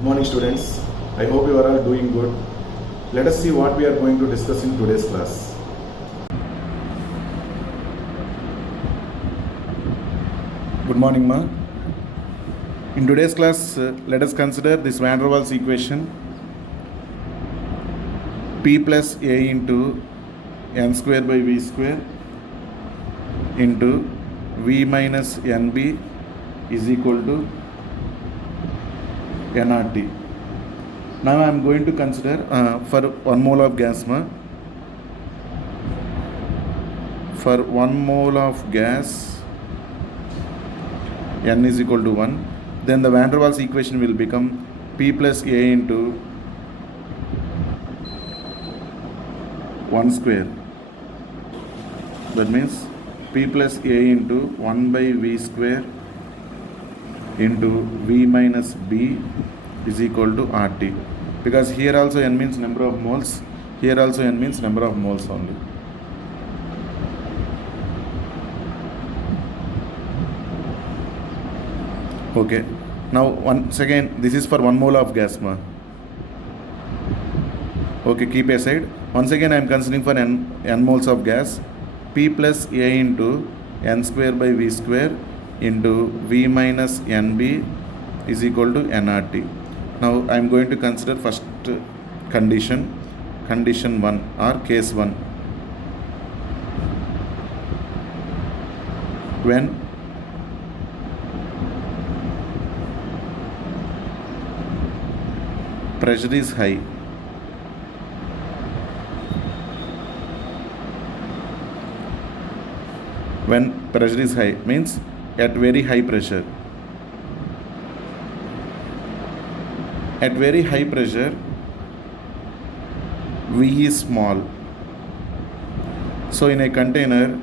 Good morning students. I hope you are all doing good. Let us see what we are going to discuss in today's class. Good morning ma. In today's class let us consider this van der Waals equation p plus a into n square by v square into v minus nb is equal to nRT. Now I am going to consider for 1 mole of gas for 1 mole of gas n is equal to 1, then the van der Waals equation will become p plus a into 1 square. That means p plus a into 1 by v square into v minus b is equal to RT, because here also n means number of moles, here also n means number of moles only. Okay, now once again this is for 1 mole of gas Okay, keep aside. Once again I am considering for n moles of gas, p plus a into n square by v square into v minus nb is equal to nRT. Now I am going to consider first condition 1 or case 1. When pressure is high, when pressure is high means at very high pressure. At very high pressure, V is small. So in a container,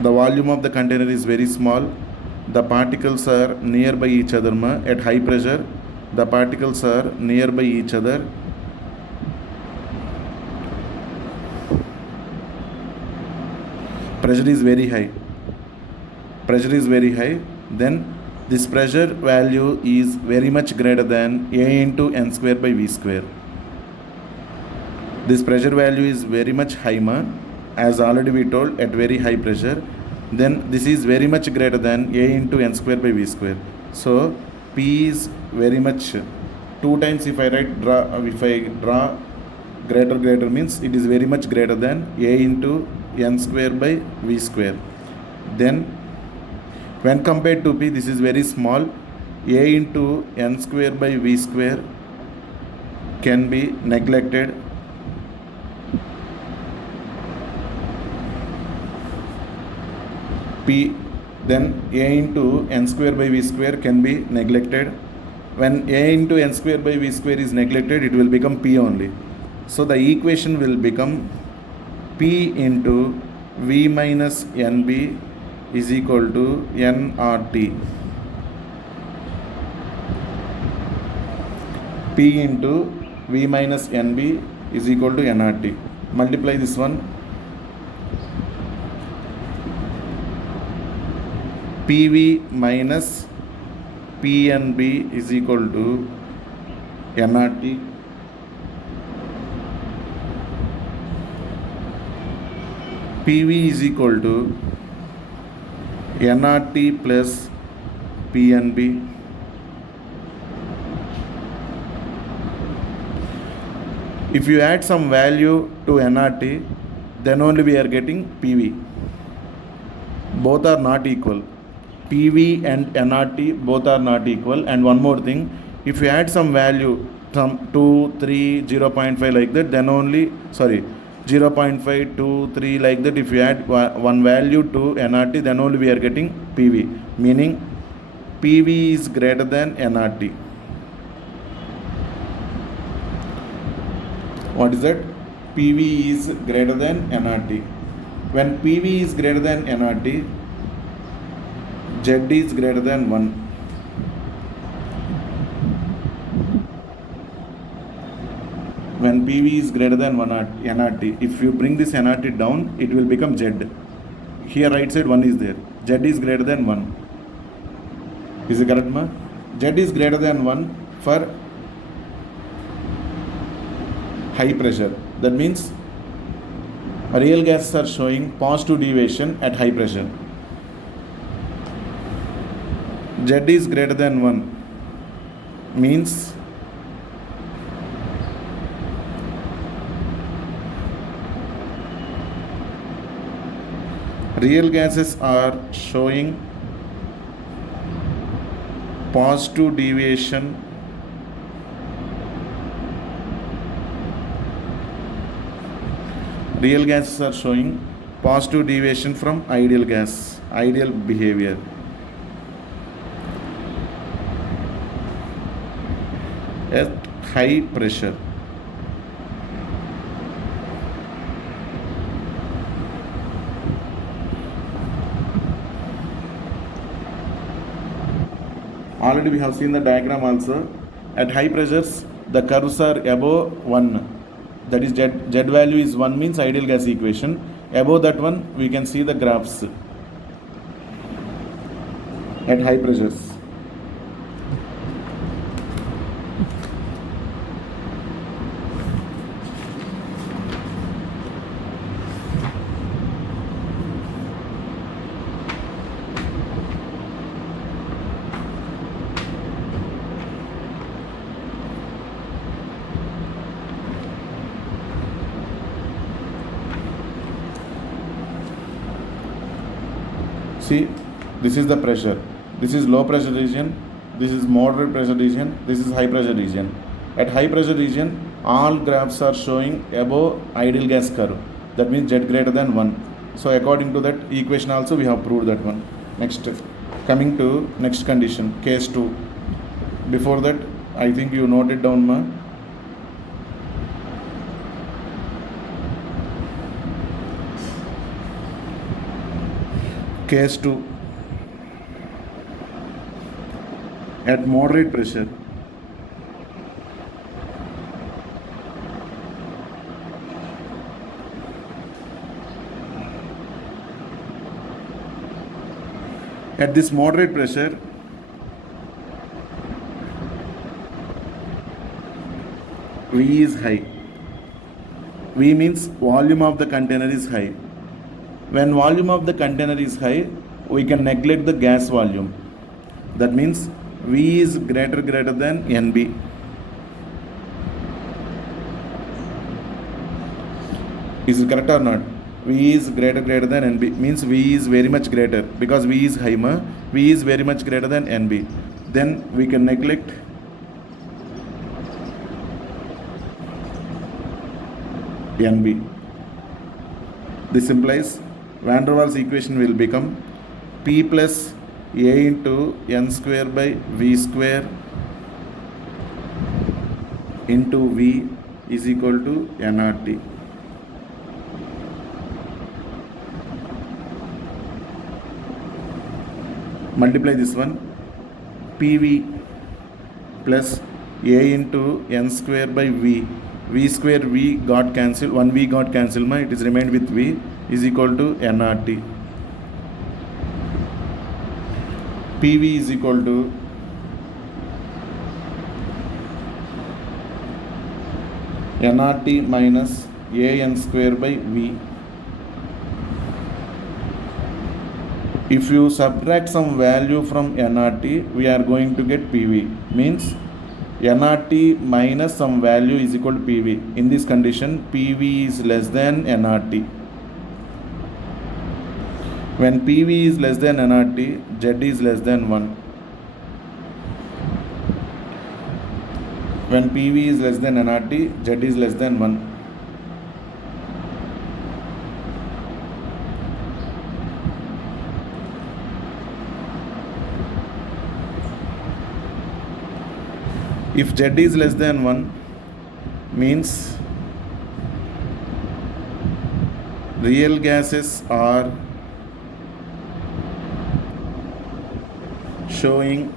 the volume of the container is very small. The particles are nearby each other. At high pressure, the particles are nearby each other. Pressure is very high. Pressure is very high. Then this pressure value is very much greater than a into n square by v square. This pressure value is very much high as already we told, at very high pressure. Then this is very much greater than a into n square by v square. So P is very much 2 times. If I draw greater means it is very much greater than a into n square by v square. Then when compared to P, this is very small. A into n square by v square can be neglected. P, then A into n square by v square can be neglected. When A into n square by v square is neglected, it will become P only. So the equation will become P into v minus nb is equal to nRT. P into v minus nb is equal to nRT. Multiply this one. PV minus PNB is equal to nRT. PV is equal to nRT plus PNB. If you add some value to nRT, then only we are getting PV. Both are not equal. PV and nRT both are not equal. And one more thing, if you add some value, some 2, 3, 0.5 like that, then only, 0.5, 2, 3 like that, if you add one value to nRT, then only we are getting PV, meaning PV is greater than nRT. What is that? PV is greater than nRT. When PV is greater than nRT, Z is greater than 1. When PV is greater than 1 nRT, if you bring this nRT down, it will become Z. Here right side 1 is there. Z is greater than 1. Is it correct, ma? Z is greater than 1 for high pressure. That means real gases are showing positive deviation at high pressure. Z is greater than 1 means real gases are showing positive deviation from ideal behavior. At high pressure. Already we have seen the diagram also. At high pressures, the curves are above 1. That is Z value is 1 means ideal gas equation. Above that one, we can see the graphs at high pressures. See, this is the pressure. This is low pressure region. This is moderate pressure region. This is high pressure region. At high pressure region, all graphs are showing above ideal gas curve. That means Z greater than 1. So according to that equation also we have proved that one. Next, coming to next condition, case 2. Before that, I think you noted down, ma. Case 2. At moderate pressure, at this moderate pressure, V is high. V means volume of the container is high. When volume of the container is high, we can neglect the gas volume. That means V is greater than NB. Is it correct or not? V is greater than NB means V is very much greater, because V is high, V is very much greater than NB. Then we can neglect NB. This implies Van der Waals equation will become P plus A into N square by V square into V is equal to nRT. Multiply this one, PV plus A into N square by V. V square V got cancelled, 1 V got cancelled, it is remained with V is equal to nRT. PV is equal to nRT minus AN square by V. If you subtract some value from nRT, we are going to get PV. Means nRT minus some value is equal to PV. In this condition, PV is less than nRT. When PV is less than nRT, Z is less than 1. When PV is less than nRT, Z is less than 1. If Z is less than 1, means real gases are showing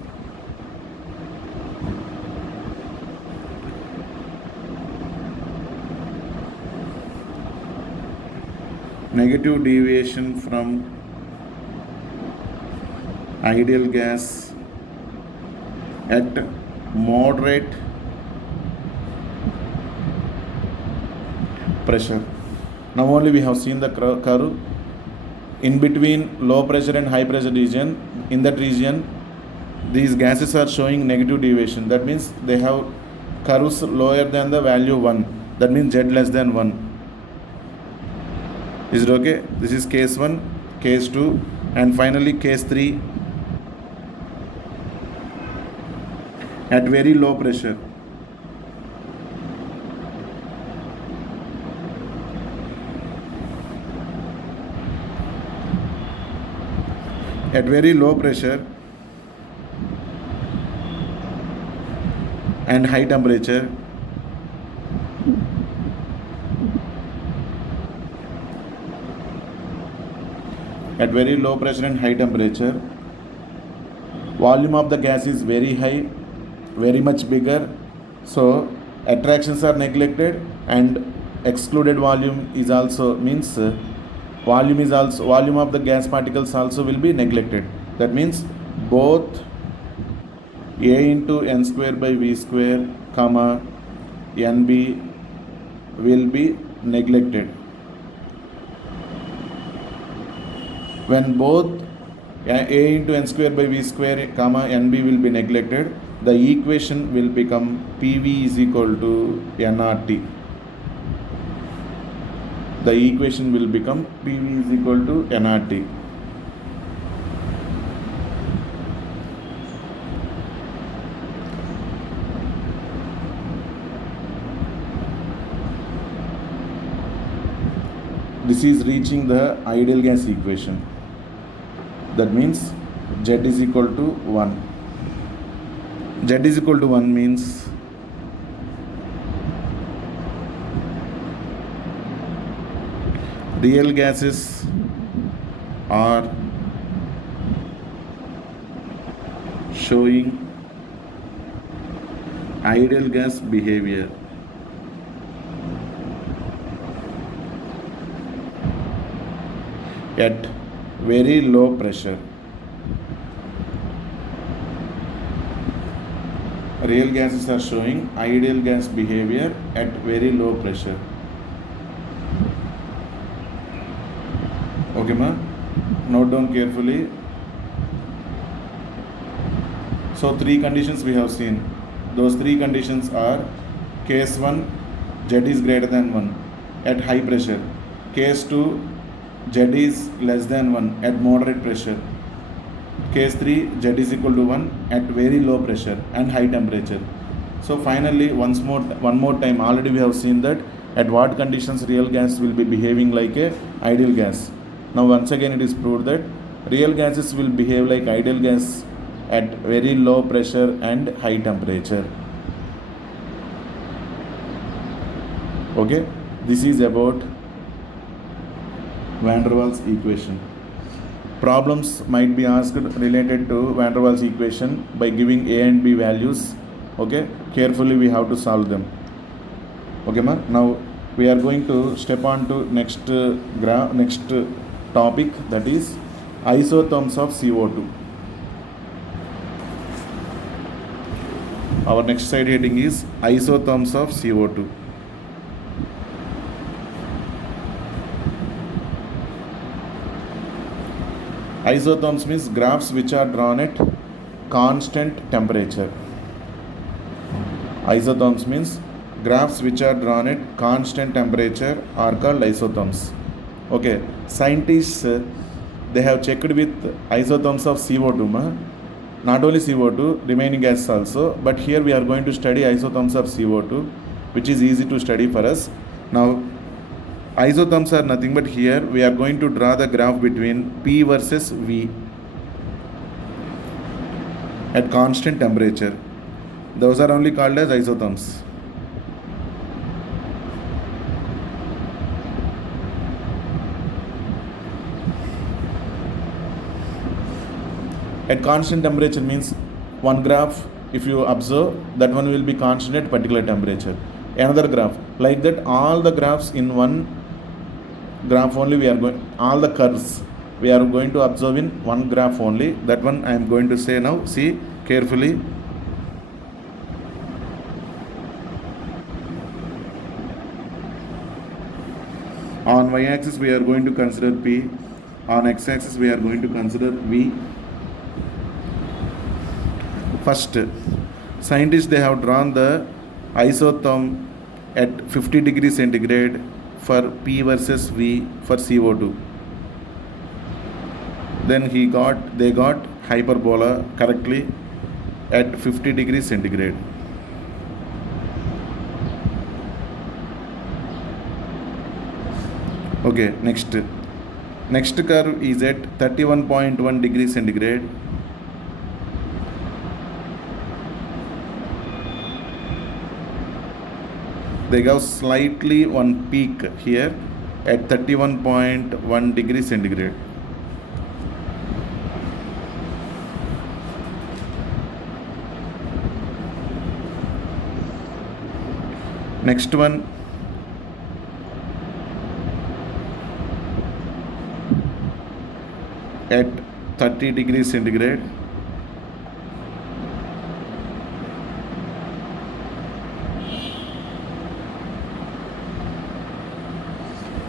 negative deviation from ideal gas at moderate pressure. Now only we have seen the curve in between low pressure and high pressure region. In that region, these gases are showing negative deviation. That means they have curves lower than the value 1. That means Z less than 1. Is it okay? This is case 1, case 2, and finally case 3. At very low pressure, at very low pressure and high temperature, at very low pressure and high temperature, volume of the gas is very high, very much bigger, so attractions are neglected, and excluded volume is also means volume of the gas particles also will be neglected. That means both A into n square by v square comma nb will be neglected. When both A into n square by v square comma nb will be neglected, the equation will become PV is equal to nRT. The equation will become PV is equal to nRT. This is reaching the ideal gas equation. That means Z is equal to 1. Z is equal to 1 means real gases are showing ideal gas behavior. At very low pressure. Real gases are showing ideal gas behavior at very low pressure. Okay, ma? Note down carefully. So 3 conditions we have seen. Those 3 conditions are case 1, Z is greater than 1 at high pressure. Case 2, Z is less than 1 at moderate pressure. Case 3, Z is equal to 1 at very low pressure and high temperature. So finally, one more time, already we have seen that at what conditions real gas will be behaving like a ideal gas. Now once again it is proved that real gases will behave like ideal gas at very low pressure and high temperature. Okay, this is about Van der Waals equation. Problems might be asked related to Van der Waals equation by giving A and B values. Okay, carefully we have to solve them. Okay, ma? Now we are going to step on to next topic, that is isotherms of CO2. Our next slide heading is isotherms of CO2. Isotherms means graphs which are drawn at constant temperature. Isotherms means graphs which are drawn at constant temperature are called isotherms. Okay, scientists they have checked with isotherms of CO2, not only CO2, remaining gases also, but here we are going to study isotherms of CO2, which is easy to study for us. Now isotherms are nothing but here we are going to draw the graph between P versus V at constant temperature. Those are only called as isotherms. At constant temperature means one graph, if you observe, that one will be constant at particular temperature. Another graph, like that all the graphs in one graph only we are going, all the curves we are going to observe in one graph only. That one I am going to say now. See carefully. On y-axis we are going to consider P, on x-axis we are going to consider V. First, scientists, they have drawn the isotherm at 50 degrees centigrade for P versus V for CO2. Then they got hyperbola correctly at 50 degrees centigrade. Okay, next curve is at 31.1 degrees centigrade. They have slightly one peak here at 31.1 degrees centigrade. Next one, at 30 degrees centigrade.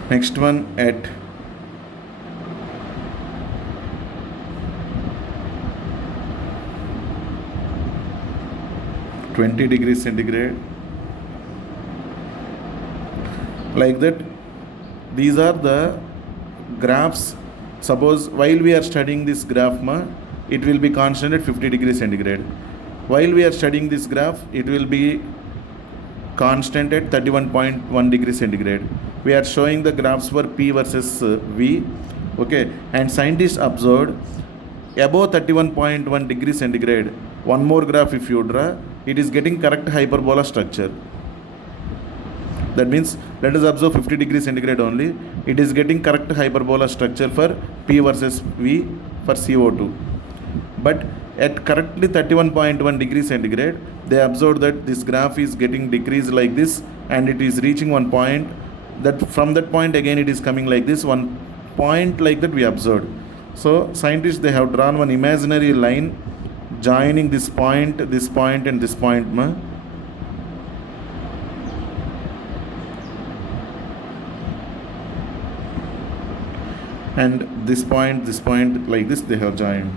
Next one at 20 degrees centigrade. Like that, these are the graphs. Suppose while we are studying this graph, it will be constant at 50 degrees centigrade. While we are studying this graph, it will be constant at 31.1 degrees centigrade. We are showing the graphs for P versus V. Okay, and scientists observed above 31.1 degrees centigrade, one more graph if you draw, it is getting correct hyperbola structure. That means, let us observe 50 degrees centigrade only. It is getting correct hyperbola structure for P versus V for CO2. But at correctly 31.1 degrees centigrade, they observed that this graph is getting decreased like this, and it is reaching one point. That from that point again it is coming like this, one point like that we observed. So scientists, they have drawn one imaginary line joining this point, and this point. And this point like this they have joined.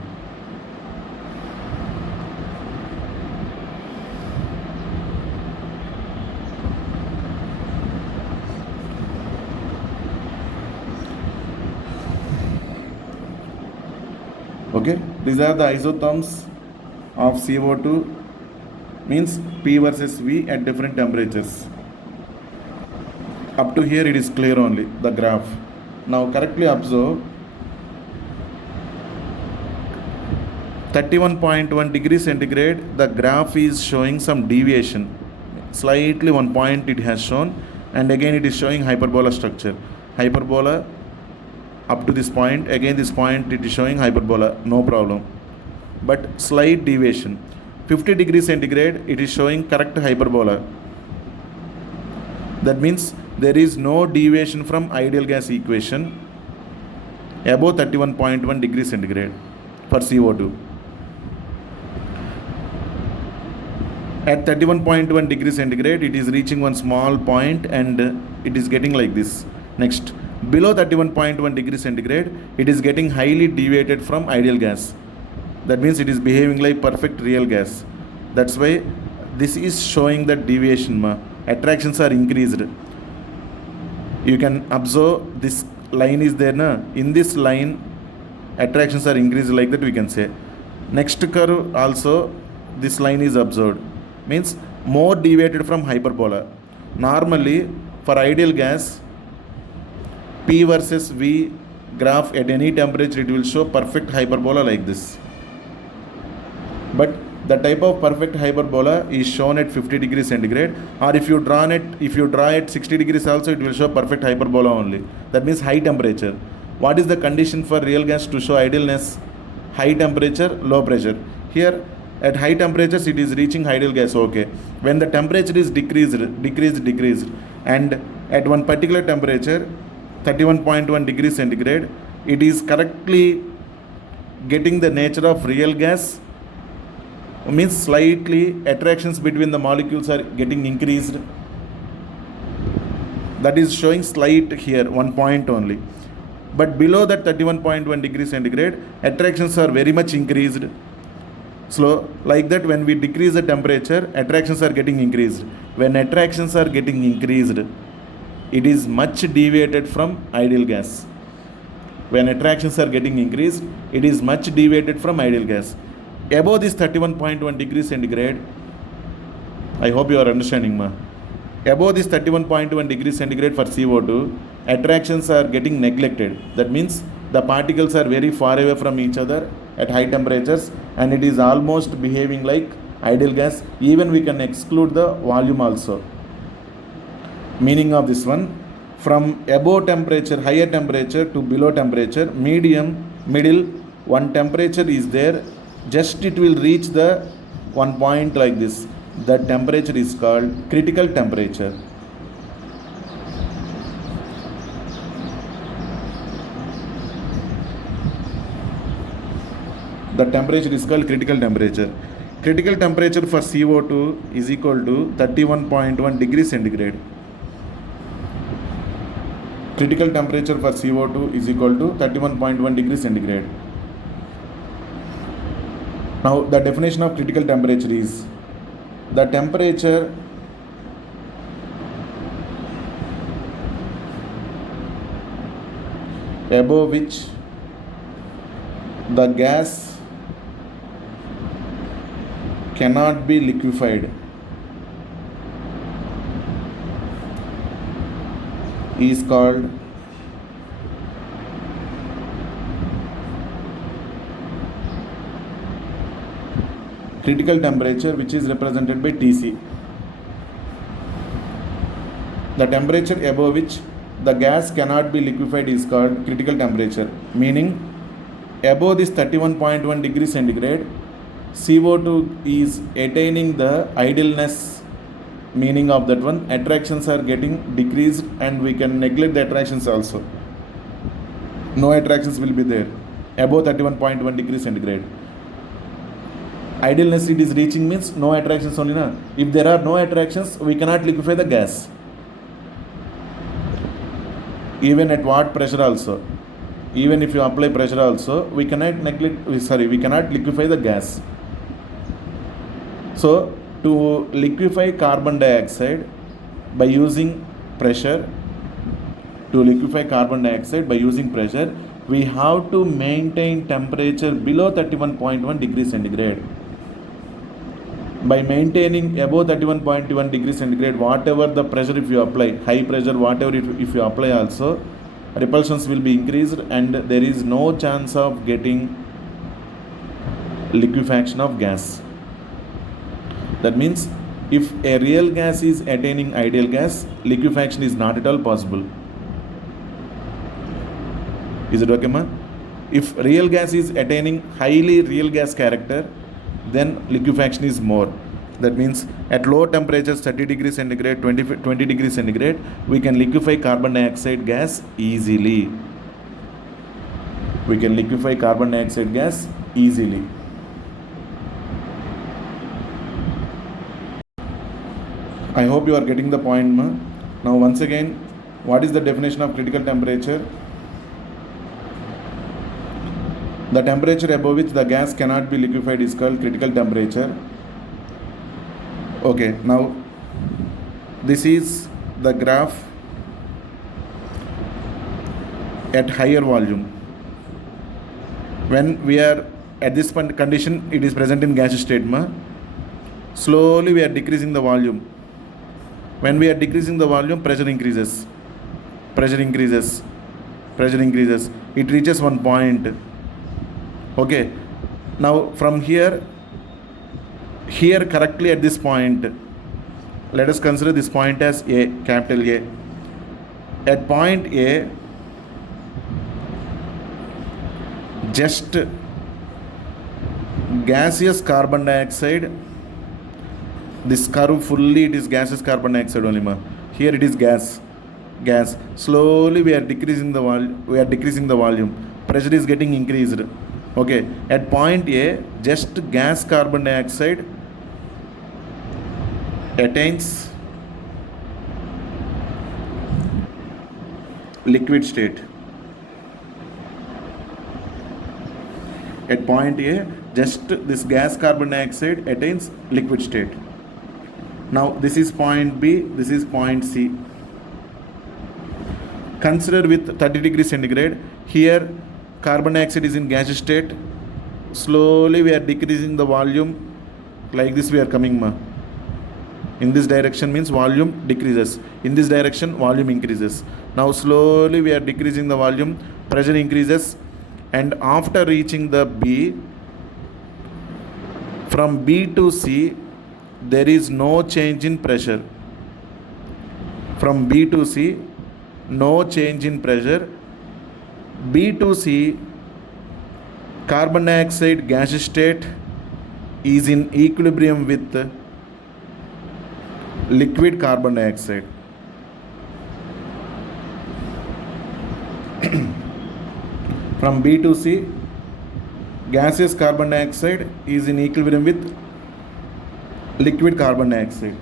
Okay, these are the isotherms of CO2, means P versus V at different temperatures. Up to here it is clear only, the graph. Now correctly observe 31.1 degrees centigrade, the graph is showing some deviation. Slightly one point it has shown, and again it is showing hyperbola structure. Hyperbola up to this point, again this point it is showing hyperbola, no problem. But slight deviation. 50 degrees centigrade, it is showing correct hyperbola. That means there is no deviation from ideal gas equation above 31.1 degrees centigrade for CO2. At 31.1 degrees centigrade, it is reaching one small point and it is getting like this. Next, below 31.1 degrees centigrade, it is getting highly deviated from ideal gas. That means it is behaving like perfect real gas. That's why this is showing that deviation. Attractions are increased. You can observe this line is there. In this line, attractions are increased like that we can say. Next curve also, this line is observed. Means more deviated from hyperbola. Normally, for ideal gas, P versus V graph at any temperature, it will show perfect hyperbola like this. But the type of perfect hyperbola is shown at 50 degrees centigrade, or if you draw at 60 degrees also, it will show perfect hyperbola only. That means high temperature. What is the condition for real gas to show idealness? High temperature, low pressure. Here at high temperatures it is reaching ideal gas. Okay. When the temperature is decreased, and at one particular temperature, 31.1 degrees centigrade, it is correctly getting the nature of real gas. Means slightly attractions between the molecules are getting increased. that is showing slight here 1 point only, but below that 31.1 degrees centigrade attractions are very much increased. So like that, when we decrease the temperature, attractions are getting increased. When attractions are getting increased, it is much deviated from ideal gas. When attractions are getting increased, it is much deviated from ideal gas. Above this 31.1 degrees centigrade, I hope you are understanding, ma. Above this 31.1 degrees centigrade for CO2, attractions are getting neglected. That means the particles are very far away from each other at high temperatures, and it is almost behaving like ideal gas. Even we can exclude the volume also. Meaning of this one, from above temperature, higher temperature to below temperature, medium, middle, one temperature is there, just it will reach the one point like this. That temperature is called critical temperature. The temperature is called critical temperature. Critical temperature for CO2 is equal to 31.1 degrees centigrade. Critical temperature for CO2 is equal to 31.1 degrees centigrade. Now the definition of critical temperature is the temperature above which the gas cannot be liquefied is called critical temperature, which is represented by Tc. The temperature above which the gas cannot be liquefied is called critical temperature. Meaning, above this 31.1 degrees centigrade, CO2 is attaining the idealness. Meaning of that one, attractions are getting decreased, and we can neglect the attractions also. No attractions will be there above 31.1 degrees centigrade. Idealness it is reaching means no attractions only, na? If there are no attractions, we cannot liquefy the gas. Even at what pressure also, even if you apply pressure also, we cannot liquefy the gas. So to liquefy carbon dioxide by using pressure, we have to maintain temperature below 31.1 degrees centigrade. By maintaining above 31.1 degrees centigrade, whatever the pressure if you apply, high pressure, whatever if you apply also, repulsions will be increased, and there is no chance of getting liquefaction of gas. That means if a real gas is attaining ideal gas, liquefaction is not at all possible. Is it okay, ma? If real gas is attaining highly real gas character, then liquefaction is more. That means at low temperatures, 30 degrees centigrade, 20 degrees centigrade, we can liquefy carbon dioxide gas easily. I hope you are getting the point, ma. Now once again, what is the definition of critical temperature? The temperature above which the gas cannot be liquefied is called critical temperature. Okay, now this is the graph at higher volume. When we are at this condition, it is present in gaseous state, ma. Slowly we are decreasing the volume. When we are decreasing the volume, pressure increases. It reaches one point. Okay, now from here correctly at this point, let us consider this point as A, capital A. At point A, just gaseous carbon dioxide, this curve fully it is gaseous carbon dioxide only, ma. Here it is gas. Slowly we are decreasing the volume. Pressure is getting increased. Okay, at point A, just gas carbon dioxide attains liquid state. At point A, just this gas carbon dioxide attains liquid state. Now this is point B, this is point C. Consider with 30 degrees centigrade. Here carbon dioxide is in gaseous state. Slowly we are decreasing the volume. Like this we are coming. In this direction means volume decreases. In this direction volume increases. Now slowly we are decreasing the volume. Pressure increases. And after reaching the B, from B to C, there is no change in pressure. From B to C, no change in pressure. B to C, carbon dioxide gaseous state is in equilibrium with liquid carbon dioxide. From B to C, gaseous carbon dioxide is in equilibrium with liquid carbon dioxide.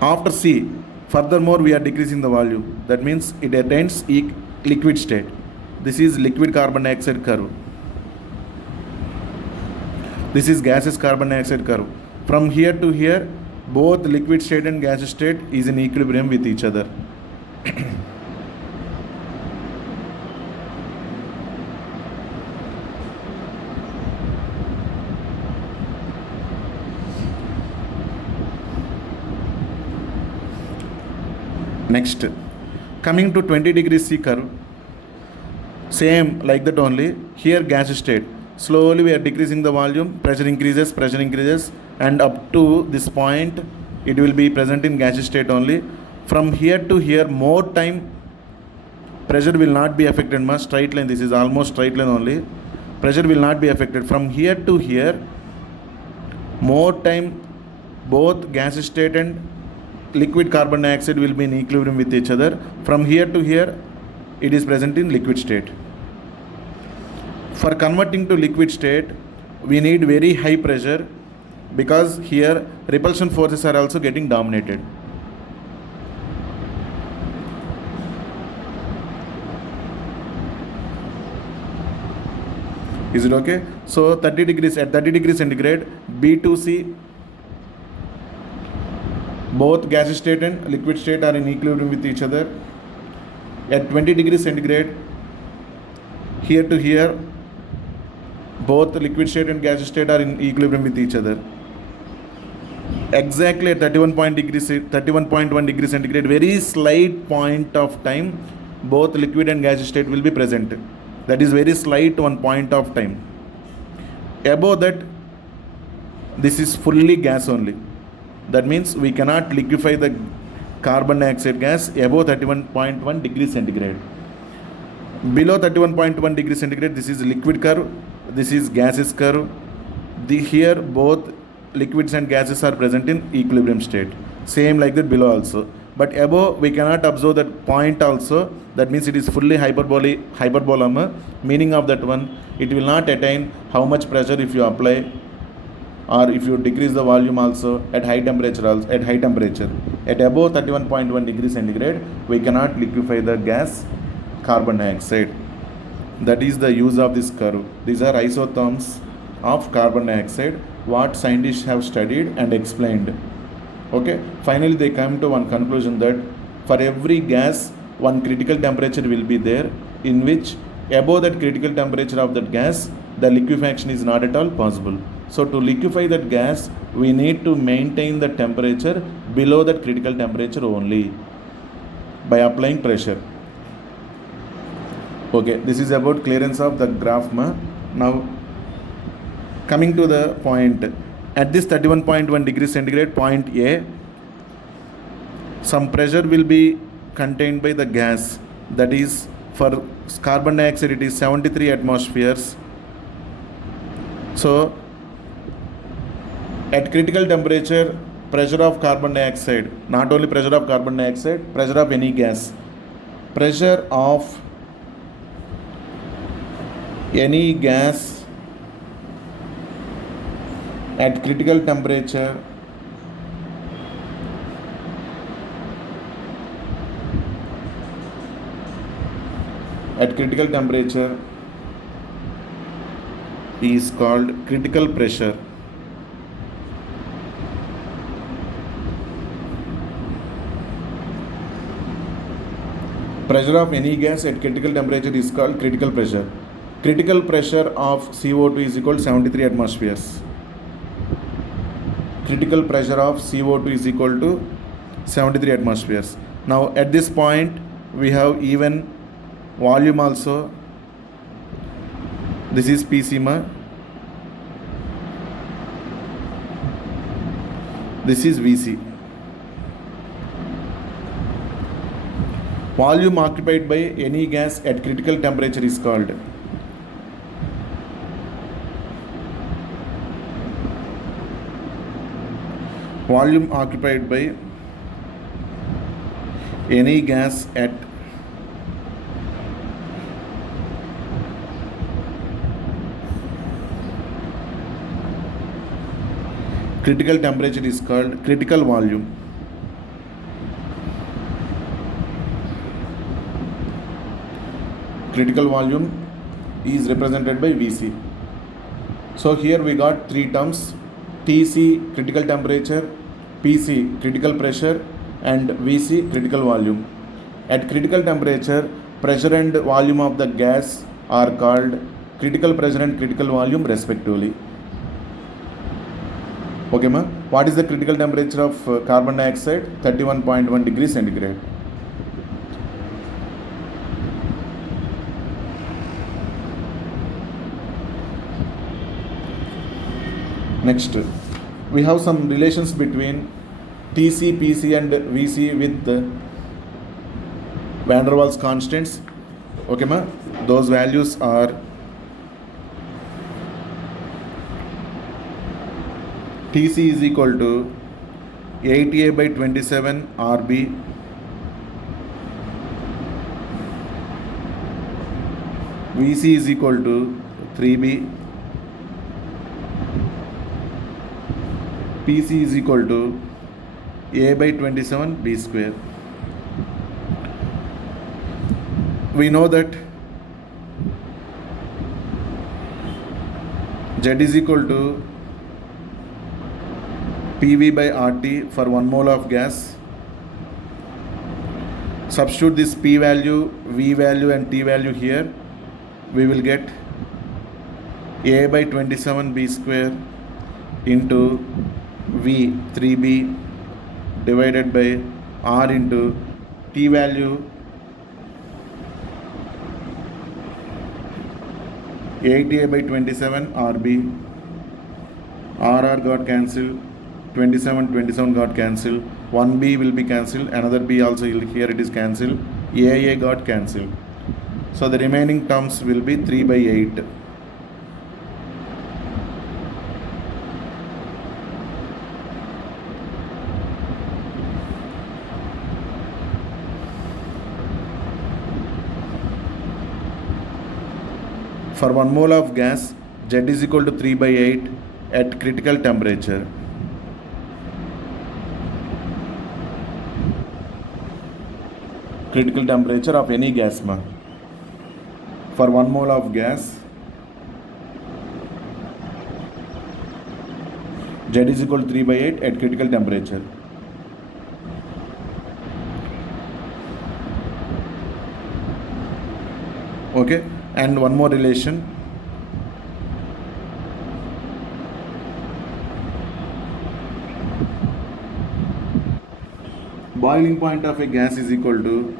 After C, furthermore we are decreasing the volume. That means it attains liquid state. This is liquid carbon dioxide curve. This is gaseous carbon dioxide curve. From here to here, both liquid state and gaseous state is in equilibrium with each other. Next, coming to 20 degrees C curve, same like that only. Here gaseous state. Slowly we are decreasing the volume, pressure increases, and up to this point it will be present in gaseous state only. From here to here, more time pressure will not be affected much. Straight line, this is almost straight line only. Pressure will not be affected. From here to here, more time both gaseous state and liquid carbon dioxide will be in equilibrium with each other. From here to here, it is present in liquid state. For converting to liquid state, we need very high pressure, because here repulsion forces are also getting dominated. Is it okay? So 30 degrees, at 30 degrees centigrade, B to C, both gaseous state and liquid state are in equilibrium with each other. At 20 degrees centigrade, here to here, both liquid state and gaseous state are in equilibrium with each other. Exactly at 31.1 degrees centigrade, very slight point of time, both liquid and gaseous state will be present. That is very slight one point of time. Above that, this is fully gas only. That means we cannot liquefy the carbon dioxide gas above 31.1 degrees centigrade. Below 31.1 degrees centigrade, this is liquid curve, this is gaseous curve. Here both liquids and gases are present in equilibrium state. Same like that below also. But above we cannot observe that point also. That means it is fully hyperbolum. Meaning of that one, it will not attain how much pressure if you apply, or if you decrease the volume also at high temperature at above 31.1 degrees centigrade, we cannot liquefy the gas carbon dioxide. That is the use of this curve. These are isotherms of carbon dioxide, what scientists have studied and explained. Okay, finally they come to one conclusion that for every gas, one critical temperature will be there, in which above that critical temperature of that gas, the liquefaction is not at all possible. So to liquefy that gas, we need to maintain the temperature below that critical temperature only by applying pressure. Okay, this is about clearance of the graph. Now coming to the point, at this 31.1 degrees centigrade, point A, some pressure will be contained by the gas. That is, for carbon dioxide it is 73 atmospheres. So at critical temperature, pressure of carbon dioxide, not only pressure of carbon dioxide, pressure of any gas, pressure of any gas At critical temperature, is called critical pressure. Pressure of any gas at critical temperature is called critical pressure. Critical pressure of CO2 is equal to 73 atmospheres. Critical pressure of CO2 is equal to 73 atmospheres. Now at this point we have even volume also. This is P sigma. This is Vc. Volume occupied by any gas at critical temperature is called volume occupied by any gas at critical temperature is called critical volume. Critical volume is represented by Vc. So here we got three terms: Tc critical temperature, Pc critical pressure, and Vc critical volume. At critical temperature, pressure and volume of the gas are called critical pressure and critical volume respectively. Okay ma? What is the critical temperature of carbon dioxide? 31.1 degrees centigrade. Next, we have some relations between Tc, Pc and Vc with van der Waals constants. Okay ma? Those values are Tc is equal to 8A by 27 Rb, Vc is equal to 3B, Pc is equal to A by 27 B square. We know that Z is equal to PV by RT for 1 mole of gas. Substitute this P value, V value and T value here. We will get A by 27 B square into V 3B divided by R into T value 8A by 27 RB. RR got cancelled, 27 got cancelled, 1B will be cancelled, another B also here it is cancelled, AA got cancelled. So the remaining terms will be 3 by 8. For 1 mole of gas, Z is equal to 3 by 8 at critical temperature. Critical temperature of any gas ma. For 1 mole of gas, Z is equal to 3 by 8 at critical temperature. Okay, and one more relation. Boiling point of a gas is equal to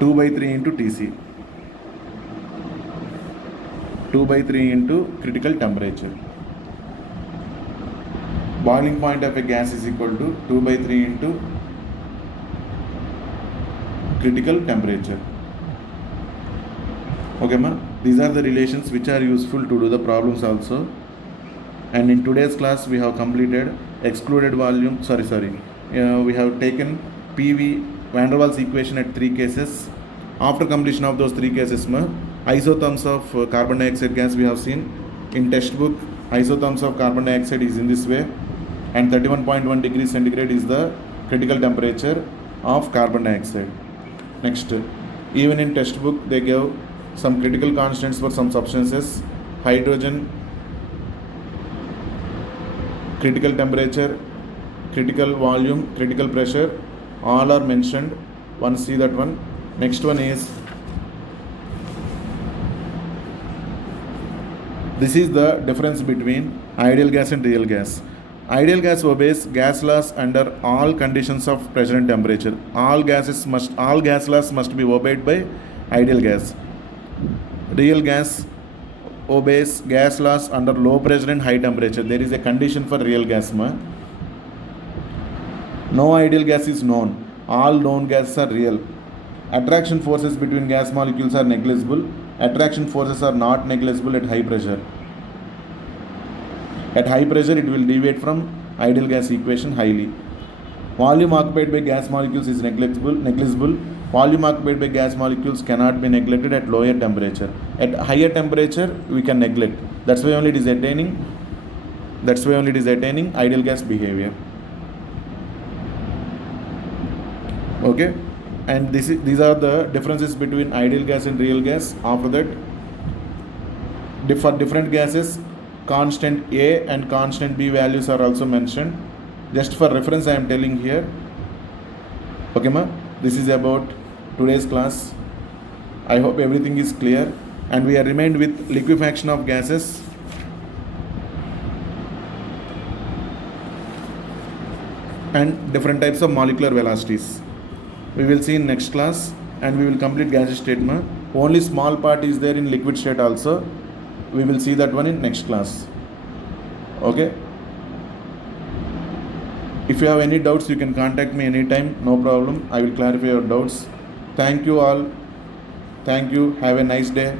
2 by 3 into Tc. 2 by 3 into critical temperature. Boiling point of a gas is equal to 2 by 3 into critical temperature. Okay ma? These are the relations which are useful to do the problems also. And in today's class we have completed excluded volume, we have taken PV van der Waals equation at 3 cases. After completion of those 3 cases, isotherms of carbon dioxide gas we have seen in textbook. isotherms of carbon dioxide is in this way, and 31.1 degrees centigrade is the critical temperature of carbon dioxide. Next, even in textbook they gave some critical constants for some substances. Hydrogen, critical temperature, critical volume, critical pressure, all are mentioned. One, see that one. Next one is, this is the difference between ideal gas and real gas. Ideal gas obeys gas laws under all conditions of pressure and temperature. All gas laws must be obeyed by ideal gas. Real gas obeys gas laws under low pressure and high temperature. There is a condition for real gas. No ideal gas is known. All known gases are real. Attraction forces between gas molecules are negligible. Attraction forces are not negligible at high pressure. At high pressure, it will deviate from ideal gas equation highly. Volume occupied by gas molecules is negligible. Volume occupied by gas molecules cannot be neglected at lower temperature. At higher temperature, we can neglect. That's why only it is attaining ideal gas behavior. Okay, and these are the differences between ideal gas and real gas. After that, for different gases, constant A and constant B values are also mentioned. Just for reference I am telling here. Okay ma, this is about today's class. I hope everything is clear, and we are remained with liquefaction of gases. And different types of molecular velocities. We will see in next class, and we will complete gaseous state. Only small part is there in liquid state also. We will see that one in next class. Okay. If you have any doubts, you can contact me anytime. No problem. I will clarify your doubts. Thank you all. Thank you. Have a nice day.